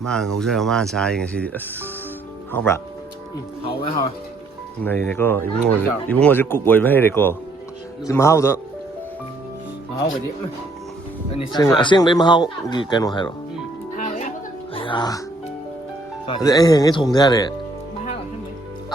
ꯃꯥ ꯉꯧꯖꯔ ꯃꯥꯅ ꯆꯥꯔꯤ ꯉꯁꯤꯗꯤ ꯑꯁ ꯍꯥꯎꯕ꯭ꯔꯥ? ꯍꯥꯎꯋꯦ ꯍꯥꯎꯋꯦ. ꯅꯩꯔꯦꯀꯣ ꯏꯕꯨꯡꯉꯣꯁꯦ ꯀꯨꯛ ꯑꯣꯏꯕ ꯍꯩꯔꯦꯀꯣ. ꯁꯤ ꯃꯍꯥꯎꯗꯣ ꯃꯍꯥꯎꯒꯗꯤ ꯑꯁꯦꯡꯕꯩ ꯃꯍꯥꯎꯒꯤ ꯀꯩꯅꯣ ꯍꯥꯏꯔꯣ. ꯑꯌꯥ ꯑꯗꯩ ꯑꯩ ꯍꯌꯦꯡꯉꯩ ꯊꯣꯡꯕ ꯌꯥꯔꯦ.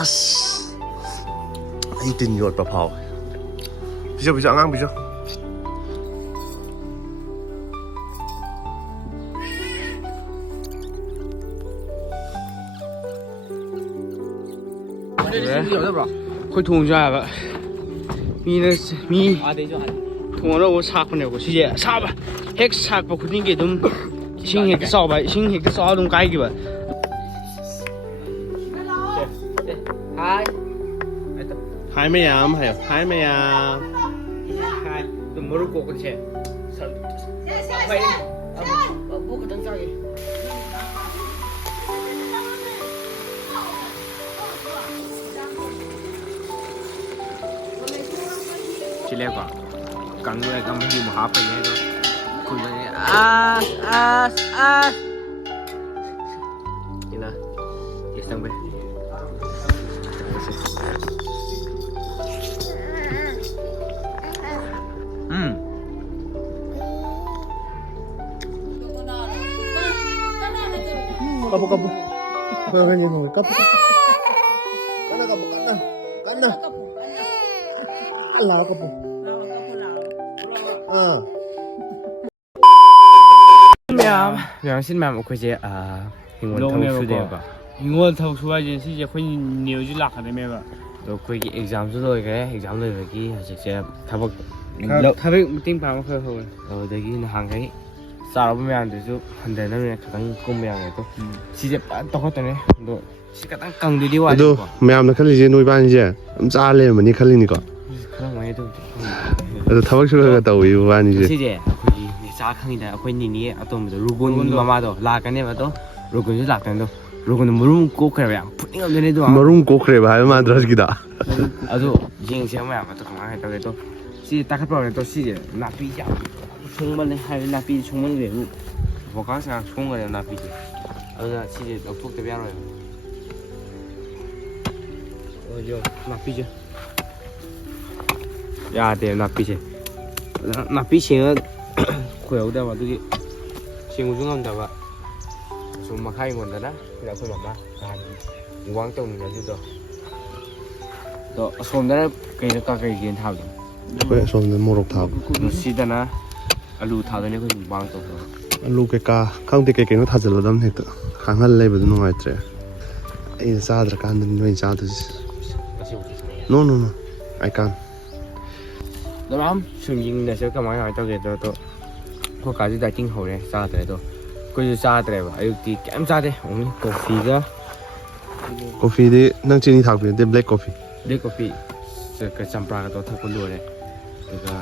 ꯑꯁ ꯑꯩ ꯇꯤꯟ ꯌꯣꯠꯄ ꯐꯥꯎꯋꯦ. ꯄꯤꯖꯧ ꯄꯤꯖꯧ ꯑꯉꯥꯡ ꯄꯤꯖꯧ. ꯑꯩꯈꯣꯏ ꯊꯣꯡꯁꯨ ꯌꯥꯕ ꯃꯤ ꯊꯣꯡꯉꯒ ꯁꯥꯛꯄꯅꯦꯕꯀꯣ. ꯁꯤꯁꯦ ꯑꯁꯥꯕ ꯍꯦꯛ ꯁꯥꯛꯄ ꯈꯨꯗꯤꯡꯒꯤ ꯑꯗꯨꯝ ꯏꯁꯤꯡ ꯍꯦꯛꯇ ꯆꯥꯎꯕ, ꯏꯁꯤꯡ ꯍꯦꯛꯇ ꯆꯥꯎ ꯑꯗꯨꯝ ꯀꯥꯏꯈꯤꯕ. ꯍꯥꯏ ꯃꯌꯥꯝ ꯍꯥꯏꯌꯣ. ꯍꯥꯏ ꯃꯌꯥꯝ. ꯍꯥꯏ ꯃꯔꯨ ꯀꯣꯛꯄꯁꯦ ꯈꯛꯇꯪ ꯆꯥꯒꯦ. ꯆꯤꯜꯂꯦꯀꯣ ꯀꯪꯉꯒ ꯃꯍꯤ ꯑꯃꯨꯛ ꯍꯥꯞꯄꯅꯤ ꯑꯗꯣ ꯈꯨꯜꯂꯅꯤ. ꯏꯅ ꯇꯦꯁ ꯇꯧꯕꯅꯦ. Kapu kapu. Kapu. Kana kapu kana. Kana. Allah kapu. ꯃꯌꯥꯝ ꯁꯤꯟ ꯃꯌꯥꯝ ꯑꯩꯈꯣꯏꯁꯦ ꯍꯤꯡꯒꯣꯜ ꯊꯕꯛ ꯁꯨꯗꯦꯕꯀꯣ. ꯍꯤꯡꯒꯣꯜ ꯊꯕꯛ ꯁꯨꯕ ꯍꯥꯏꯁꯦ ꯁꯤꯁꯦ ꯑꯩꯈꯣꯏ ꯅꯤꯌꯨꯁꯨ ꯂꯥꯛꯀꯗꯣꯏꯅꯦꯕ. ꯑꯗꯣ ꯑꯩꯈꯣꯏꯒꯤ ꯑꯦꯛꯖꯥꯝꯁꯨ ꯂꯣꯏꯈ꯭ꯔꯦ. ꯑꯦꯛꯖꯥꯝ ꯂꯣꯏꯕꯒꯤ ꯍꯧꯖꯤꯛꯁꯦ ꯊꯕꯛ ꯃꯇꯦꯡ ꯄꯥꯡꯕ ꯈꯔ ꯍꯧꯔꯦ. ꯑꯗꯨꯗꯒꯤ ꯅꯍꯥꯟꯈꯩ ꯆꯥꯔꯨꯕ ꯃꯌꯥꯝꯗꯨꯁꯨ ꯍꯟꯊꯅꯕꯅꯤꯅ ꯈꯤꯇꯪ ꯀꯨꯝꯕ ꯌꯥꯎꯔꯦ. ꯑꯗꯣ ꯁꯤꯁꯦ ꯐꯖꯅ ꯇꯧꯈꯠꯇꯅꯦ. ꯑꯗꯣ ꯁꯤ ꯈꯤꯇꯪ ꯀꯪꯗꯣꯏꯗꯤ ꯋꯥꯠꯂꯦ. ꯑꯗꯣ ꯃꯌꯥꯝꯅ ꯈꯜꯂꯤꯁꯦ ꯅꯣꯏ ꯏꯕꯥꯅꯤꯁꯦ ꯑꯗꯨꯝ ꯆꯥꯔ ꯂꯩꯔꯝꯃꯅꯤ ꯈꯜꯂꯤꯅꯤꯀꯣ. ꯈꯪꯉꯝꯒꯅꯤ ꯑꯗꯨꯕꯨꯗꯤ. ꯑꯗꯣ ꯊꯕꯛ ꯁꯨꯔꯒ ꯇꯧꯋꯤ ꯏꯕꯥꯅꯤꯁꯦ. ꯁꯤꯁꯦ ꯑꯩꯈꯣꯏꯒꯤ ꯆꯥ ꯈꯪꯉꯤꯗ ꯑꯩꯈꯣꯏ ꯅꯤꯅꯦ ꯑꯇꯣꯝꯕꯗꯣ ꯔꯨꯒꯨꯟ ꯃꯃꯥꯗꯣ ꯂꯥꯛꯀꯅꯦꯕ. ꯑꯗꯣ ꯔꯨꯒꯨꯟꯁꯨ ꯂꯥꯛꯇꯅꯗꯣ ꯔꯨꯒꯨꯟꯗꯣ ꯃꯔꯨꯝ ꯀꯣꯛꯈ꯭ꯔꯦꯕ. ꯌꯥꯝ ꯐꯨꯠꯅꯤꯡꯉꯝꯗꯣꯏꯅꯦ. ꯑꯗꯣ ꯃꯔꯨꯝ ꯀꯣꯛꯈ꯭ꯔꯦꯕ ꯍꯥꯏꯕ ꯃꯥꯟꯗ꯭ꯔꯣ ꯍꯧꯖꯤꯛꯀꯤꯗꯣ. ꯑꯗꯣ ꯌꯦꯡꯁꯦ ꯃꯌꯥꯝ ꯑꯗꯣ ꯀꯃꯥꯏꯅ ꯇꯧꯒꯦ. ꯑꯗꯣ ꯁꯤ ꯇꯥꯈꯠꯄ ꯍꯧꯔꯦ. ꯑꯗꯣ ꯁꯤꯁꯦ ꯅꯥꯄꯤꯁꯦ ꯌꯥꯝ ꯁꯣꯡꯃꯜꯂꯦ ꯍꯥꯏꯕꯗꯤ ꯅꯥꯄꯤ ꯁꯣꯡꯃꯟꯈ꯭ꯔꯦꯕꯨ ꯕꯣꯀꯥ ꯆꯥꯡ ꯁꯣꯡꯈ꯭ꯔꯦꯕ ꯅꯥꯄꯤꯁꯦ. ꯑꯗꯨꯅ ꯁꯤꯁꯦ ꯂꯧꯊꯣꯛꯇꯕ ꯌꯥꯔꯣꯏꯕ. ꯅꯥꯄꯤꯁꯦ ꯌꯥꯗꯦꯕ. ꯅꯥꯄꯤꯁꯦ ꯅꯥꯄꯤ ꯁꯦꯡꯉ ꯈꯣꯏꯍꯧꯗꯕ. ꯑꯗꯨꯒꯤ ꯁꯦꯡꯕꯁꯨ ꯉꯝꯗꯕ. ꯁꯨꯝ ꯃꯈꯥ ꯌꯣꯟꯗꯅ ꯁꯤꯗ ꯑꯩꯈꯣꯏ ꯃꯃꯥ ꯅꯍꯥꯟ ꯋꯥꯡ ꯇꯧꯃꯤꯟꯅꯗꯨꯗꯣ. ꯑꯗꯣ ꯑꯁꯣꯝꯗꯅ ꯀꯩꯅꯣ ꯀꯩꯒꯦꯅ ꯊꯥꯕꯗꯣ. ꯑꯩꯈꯣꯏ ꯑꯁꯣꯝꯗ ꯃꯣꯔꯣꯛ ꯊꯥꯕ. ꯁꯤꯗꯅ ꯑꯂꯨ ꯊꯥꯗꯣꯏꯅꯦ. ꯑꯩꯈꯣꯏ ꯋꯥꯡ ꯇꯧꯗꯣ. ꯑꯂꯨ ꯀꯩꯀꯥ ꯈꯪꯗꯦ ꯀꯩꯀꯩꯅꯣ ꯊꯥꯖꯤꯜꯂꯗꯝꯅꯤ. ꯍꯦꯛꯇ ꯈꯥꯡꯍꯜ ꯂꯩꯕꯗꯣ ꯅꯨꯡꯉꯥꯏꯇ꯭ꯔꯦ. ꯑꯩꯅ ꯆꯥꯗ꯭ꯔꯀꯥꯟꯗꯅꯤ ꯅꯣꯏꯅ ꯆꯥꯗꯣꯏꯁꯦ. ꯅꯣ ꯅꯣ ꯅꯣ ꯑꯥꯏ ꯀꯥꯟ. ꯑꯗꯣ ꯃꯌꯥꯝ ꯁꯨꯝ ꯌꯦꯡꯃꯤꯟꯅꯁꯦ ꯀꯃꯥꯏꯅ ꯇꯧꯒꯦꯗꯣ. ꯑꯗꯣ ꯑꯩꯈꯣꯏ ꯀꯥꯁꯨ ꯗꯥꯏꯇꯤꯡ ꯍꯧꯔꯦ. ꯆꯥꯗ꯭ꯔꯦ. ꯑꯗꯣ ꯑꯩꯈꯣꯏꯁꯨ ꯆꯥꯗ꯭ꯔꯦꯕ. ꯑꯌꯨꯛꯇꯤ ꯀꯩꯝ ꯆꯥꯗꯦ. ꯑꯣꯡꯂꯤ ꯀꯣꯐꯤꯒ. ꯀꯣꯐꯤꯗꯤ ꯅꯪ ꯆꯤꯅꯤ ꯊꯥꯛꯄ ꯅꯠꯇꯦ. Black coffee. ꯕ꯭ꯂꯦꯛ ꯀꯣꯐꯤ ꯆꯝꯄ꯭ꯔꯥꯒ ꯇꯧꯔ ꯊꯛꯄ ꯂꯣꯏꯔꯦ. ꯑꯗꯨꯒ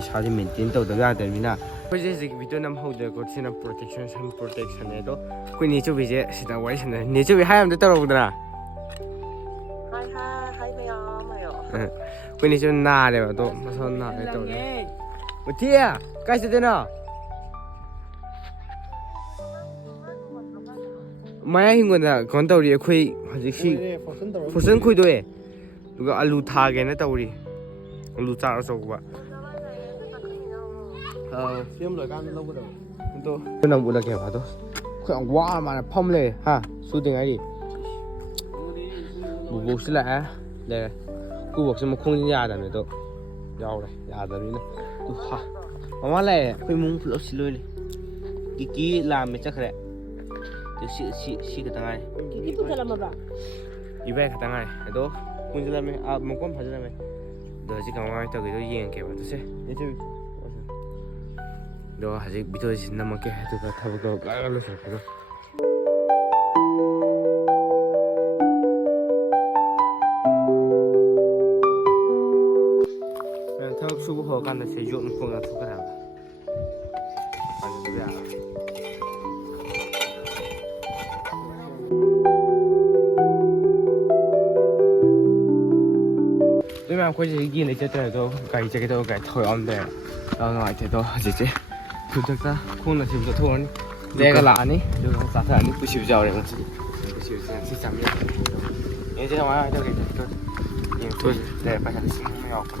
ꯏꯁꯥꯁꯦ ꯃꯦꯟꯇꯦꯟ ꯇꯧꯗꯕ ꯌꯥꯗꯕꯅꯤꯅ ꯑꯩꯈꯣꯏꯁꯦ ꯍꯧꯖꯤꯛ ꯚꯤꯗꯤꯑꯣ ꯅꯝꯍꯧꯗ꯭ꯔꯦꯀꯣ. ꯁꯤꯅ ꯄ꯭ꯔꯣꯇꯦꯛꯁꯟ ꯁꯟ ꯄ꯭ꯔꯣꯇꯦꯛꯁꯟꯅꯦ. ꯑꯗꯣ ꯑꯩꯈꯣꯏ ꯅꯦꯆꯨꯕꯤꯁꯦ ꯁꯤꯗ ꯋꯥꯔꯤ ꯁꯥꯟꯅꯔꯦ. ꯅꯦꯆꯨꯕꯤ ꯍꯥꯏ ꯑꯝꯇ ꯇꯧꯔꯛꯎꯗꯅ. ꯍꯥꯏ ꯃꯌꯥꯝ ꯍꯥꯏꯌꯣ. ꯑꯩꯈꯣꯏ ꯅꯦꯆꯨ ꯅꯥꯔꯦꯕ. ꯑꯗꯣ ꯃꯁꯥ ꯅꯥꯔꯦ ꯇꯧꯔꯦ. ꯃꯨꯊꯤ ꯀꯥꯏ ꯆꯠꯇꯣꯏꯅꯣ? ꯃꯌꯥ ꯍꯤꯡꯒꯣꯜꯗ ꯀꯩꯅꯣ ꯇꯧꯔꯤ. ꯑꯩꯈꯣꯏ ꯍꯧꯖꯤꯛꯁꯤ ꯐꯣꯔꯁꯟ ꯈꯣꯏꯗꯣꯛꯑꯦ. ꯑꯗꯨꯒ ꯑꯂꯨ ꯊꯥꯒꯦꯅ ꯇꯧꯔꯤ. ꯑꯂꯨ ꯆꯥꯔ ꯑꯆꯧꯕ. ꯁꯦꯝ ꯂꯣꯏꯀꯥꯟꯗ ꯂꯧꯒꯗꯕ. ꯑꯗꯣ ꯅꯪ ꯎꯠꯂꯛꯀꯦꯕ. ꯑꯗꯣ ꯑꯩꯈꯣꯏ ꯌꯥꯝ ꯋꯥ ꯃꯥꯅ ꯐꯝ ꯂꯩꯔꯦ. ꯁꯨꯗꯉꯥꯏꯔꯤ. ꯕꯨꯕꯣꯛꯁꯨ ꯂꯥꯛꯑꯦ ꯂꯩꯔꯦ. ꯕꯨꯕꯣꯛꯁꯦ ꯃꯈꯣꯡꯁꯤ ꯌꯥꯗꯕꯅꯤ. ꯑꯗꯣ ꯌꯥꯎꯔꯦ ꯌꯥꯗꯕꯅꯤꯅ. ꯃꯃꯥ ꯂꯥꯛꯑꯦ. ꯑꯩꯈꯣꯏ ꯏꯃꯨꯡ ꯄꯨꯂꯞ ꯁꯤꯜꯂꯣꯏꯅꯤ. ꯀꯤꯀꯤ ꯂꯥꯛꯑꯝꯃꯦ ꯆꯠꯈ꯭ꯔꯦ. ꯁꯤ ꯈꯛꯇ ꯉꯥꯏꯔꯦ. ꯀꯤꯀꯤ ꯄꯨꯁꯜꯂꯝꯃꯕ? ꯏꯕꯥꯏ ꯈꯛꯇ ꯉꯥꯏꯔꯦ. ꯑꯗꯣ ꯄꯨꯟꯁꯤꯜꯂꯝꯃꯦ. ꯃꯀꯣꯟ ꯐꯥꯖꯤꯜꯂꯝꯃꯦ. ꯑꯗꯣ ꯍꯧꯖꯤꯛ ꯀꯃꯥꯏꯅ ꯇꯧꯒꯦꯗꯣ ꯌꯦꯡꯉꯛꯀꯦꯕ. ꯑꯗꯨꯁꯦ ꯑꯗꯣ ꯍꯧꯖꯤꯛ ꯚꯤꯗꯤꯑꯣꯁꯤ ꯅꯝꯃꯛꯀꯦ. ꯑꯗꯨꯒ ꯊꯕꯛꯇꯣ ꯂꯣꯏꯅ ꯂꯣꯏꯁꯤꯜꯂꯛꯄꯗꯣ. ꯊꯕꯛ ꯁꯨꯕ ꯍꯧꯔꯀꯥꯟꯗ ꯁꯤ ꯌꯣꯠ ꯃꯈꯣꯡ ꯊꯣꯛꯈ꯭ꯔꯦ ꯍꯥꯏꯕ. ꯑꯗꯨ ꯃꯌꯥꯝ ꯑꯩꯈꯣꯏꯁꯦ ꯌꯦꯟ ꯂꯩ ꯆꯠꯇ꯭ꯔꯦ. ꯑꯗꯣ ꯒꯥꯔꯤ ꯆꯠꯀꯦ ꯇꯧꯕ ꯒꯥꯔꯤ ꯊꯧ ꯌꯥꯎꯔꯝꯗ꯭ꯔꯦ. ꯌꯥꯝ ꯅꯨꯡꯉꯥꯏꯇꯦ. ꯑꯗꯣ ꯍꯧꯖꯤꯛꯁꯦ ꯈꯨꯗꯛꯇ ꯈꯣꯡꯅ ꯁꯤꯕ ꯆꯠꯊꯣꯛꯑꯅꯤ. 내가 라니 누가 사타니 부시우자래 같이 부시우자 시장에 이제 와야 되게 또 또 내 발이 신경이 없고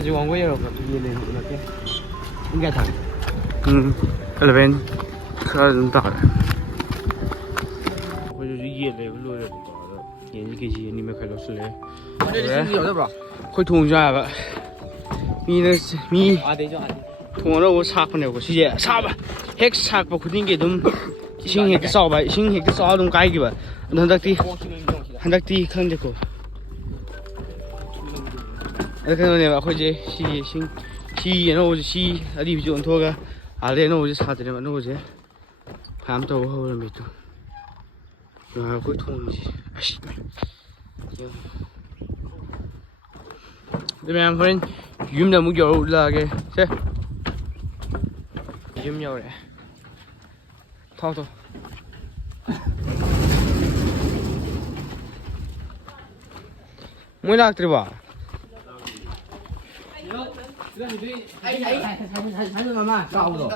이제 왕고 여러분 이제 이렇게应该谈那边可能大了我就是夜里录的眼睛给起你们开到室内这是有的不会通下吧มีนะมีทวงเราฉากคนเดียวก็สิฉาก吧เฮกฉากปกติเกดุมชิงเฮกสอบไปชิงเฮกสอบตรงใกล้กี่บะหันดักตีข้างเดียวก็แล้วก็เนี่ยว่าเขาจะชิชิงชิ然后就ชิอดีต就ทั่วก็อะไร然后就ฉากเดียว然后就พามตัวเขาเลยไม่ตัว然后会痛一些哎这边可能云的木有那个是云有嘞套套没拉对吧还是慢慢搞不懂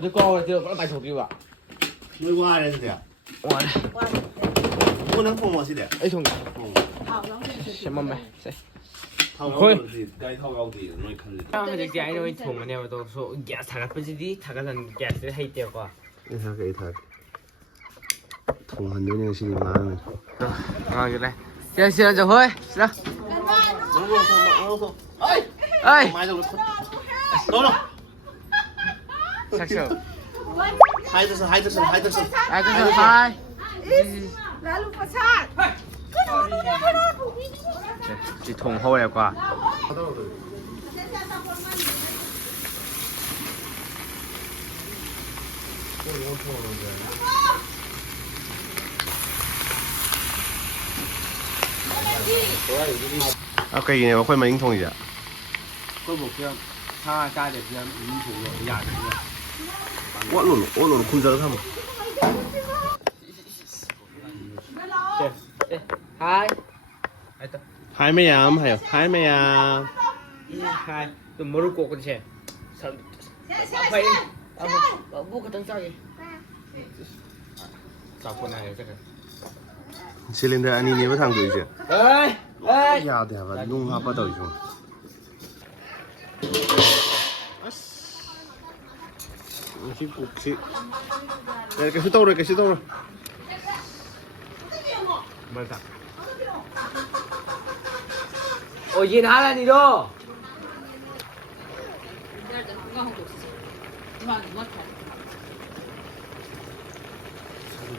你搞就把它摆手对吧没挖人的哇不能碰我是的哎兄弟先慢慢谁套高地该套高地容易看得他就讲因为痛嘛，我都说 gas 他个不是的，他个人 gas 是黑掉个。你看给他捅很多那个心里妈的啊，有来，行了就回，是了。哎，走了。下手。孩子是。哎，这是嗨。来路不差。这痛好了啩。OK，你会蛮硬痛一下。嗰部叫他家的叫民族的亚人。我弄控制了他们。对，嗨。还没呀，还没呀。嗨，都没有过过去。快点，不可能少爷。找过来这个。现在的你不上对去。哎，呀的吧，弄下不到就。去不去？来，给到了。没啥。我赢他了，你都。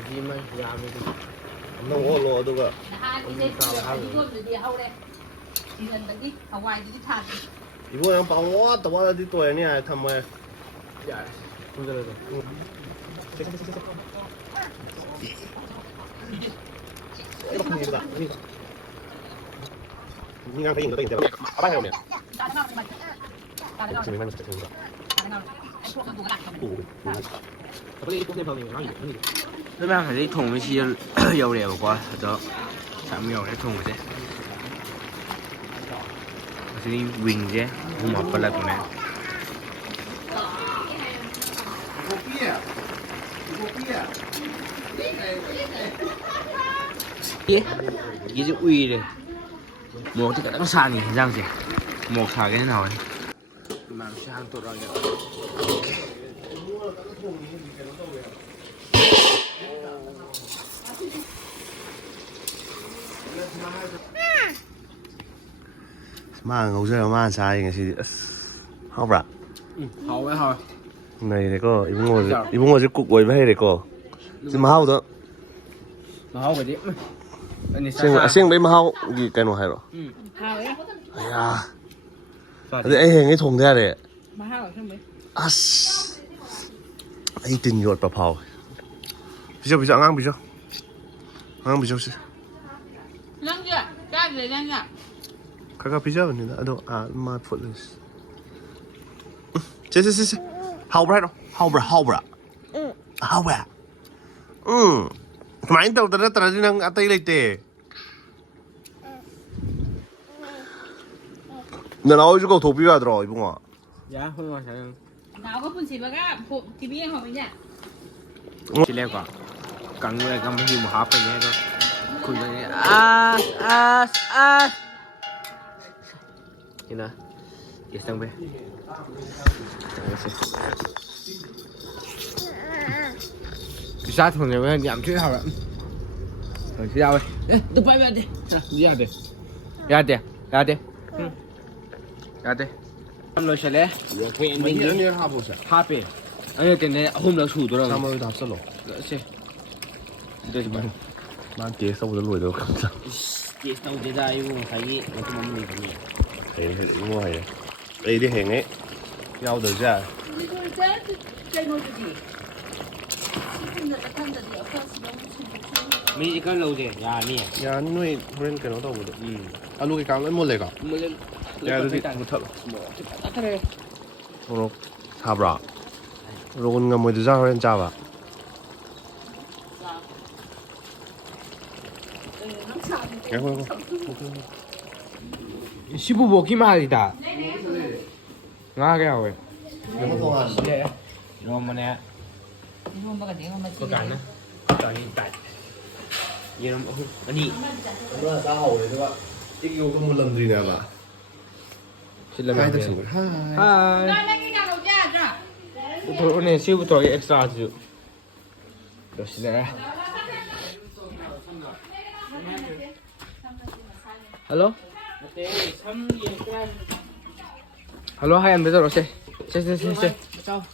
你们家没得。那我攞到个。如果人帮我的话，那就对你还他妈。呀，不知道。你刚才赢的对，阿爸还有没有？这没关系，这没关系。这边係啲同好似有嚟啩，就上面有啲同嘅啫，好似啲 wing 啫，好麻煩啦咁樣。咦？呢隻 wing 咧，摸啲咁散嘅這樣子，摸下嘅好。慢慢多咗嘅。媽好想有媽晒嘅事，好吧？好嘅好。này có ibu ngồi sẽ cục quay với này có gì mà hao đó mà hao cái gì xem đấy mà hao gì cái nào hay rồi hao đấy à đấy anh hình cái thùng thế này mà hao ở trong đấy à anh tin nhột vào phao bây giờ ngang bây giờ ngang chưa ra rồi ngang chưa kakak bây giờ này đã đâu à mà phụ lên chết hao bra đâu hao bra main tau tara din ang atay late na lao ju ko thopi ba dro ibunga dạ không có sao nào có phun xịt vào cái phụ thì biết không nhỉ ทีแรกก็กังเลยก็มันอยู่มาหาไปเนี่ยก็คุยกันเนี่ยนี่นะเดี๋ยวสั่งไปพี่ชาทนเลยว่าอยากช่วยเขาละช่วยเอาไปตัวไปไปดิยาเดี๋ยวทำเลยใช่ไหมคุยอันนี้เนี่ยฮาไปอันนี้เป็นเนี่ยหุ่มเราชูตัวเรา Samo da solo. ใช่เดี๋ยวจะไป Man ke sa wala lo do kam sa. เกี่ยวกับเจ้าอยู่ใครเราจะมาไม่กันเนี่ย Hey, mo hay. Ei di heng ấy. Yao de ja. มีอีกก็เราเดี๋ยวยาเนี่ย Ya noi ren ke no da wo de. Alu ke kam mo le ka. มันเลย Ya du di mo thal. Mo tha bra. Ro ngam mo de ja ren ja ba. แกคุย ชิบุบอกกี่มาดิตาง่ายแค่เอาเว้ย ยังไม่พออ่ะ รวมมันเนี่ย 이건 뭐가 내가 맞지 ก็กันนะตอนนี้ตัดเยี่ยมอันนี้ เมื่อซาเห่าเลยใช่ปะอีกอยู่ก็มันลำดีเนี่ยป่ะ ชิ้นละ ให้ ไม่ ตะ ได้ สูงให้ ฮาย 那个家楼家这 ตัวนี้ชิบุตัวเอ็กซ์ตร้าจุดเดี๋ยวชิ้นละฮัลโหลฮัลโหลให้อันเบสโรเซ่เซ่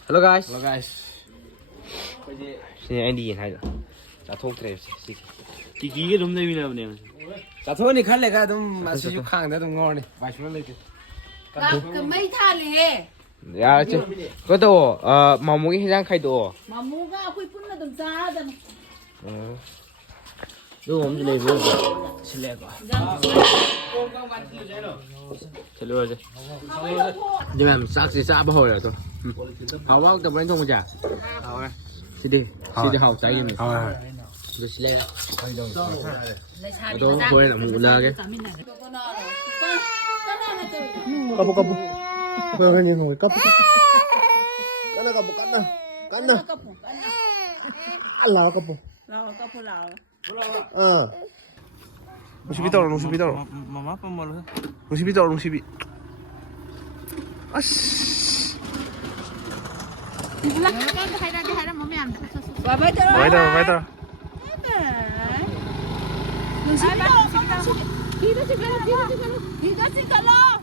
ฮัลโหล guys Hello guys 现在安迪也还有，咋通出来是？几个都没有了呢。咋通你看那个都马上就看那都熬的，完全没得。那没他嘞呀，这个都毛毛给让开多。马木个会不那种渣的嗯。如果我们这里不是那个，这里是。你们啥子啥不好了都？好啊，都不能动家。好啊。是的，是的，好，再见了。好啊。就是那个。我都回来了，木那个。 kapu kapu kapu ni ngồi kapu kana kapu kana Allah kapu lao có phụ lao Nusibi taro nusibi taro Mama apa mau lu? nusibi taro nusibi Ash và bây giờ Vai taro đi đó xin cả lo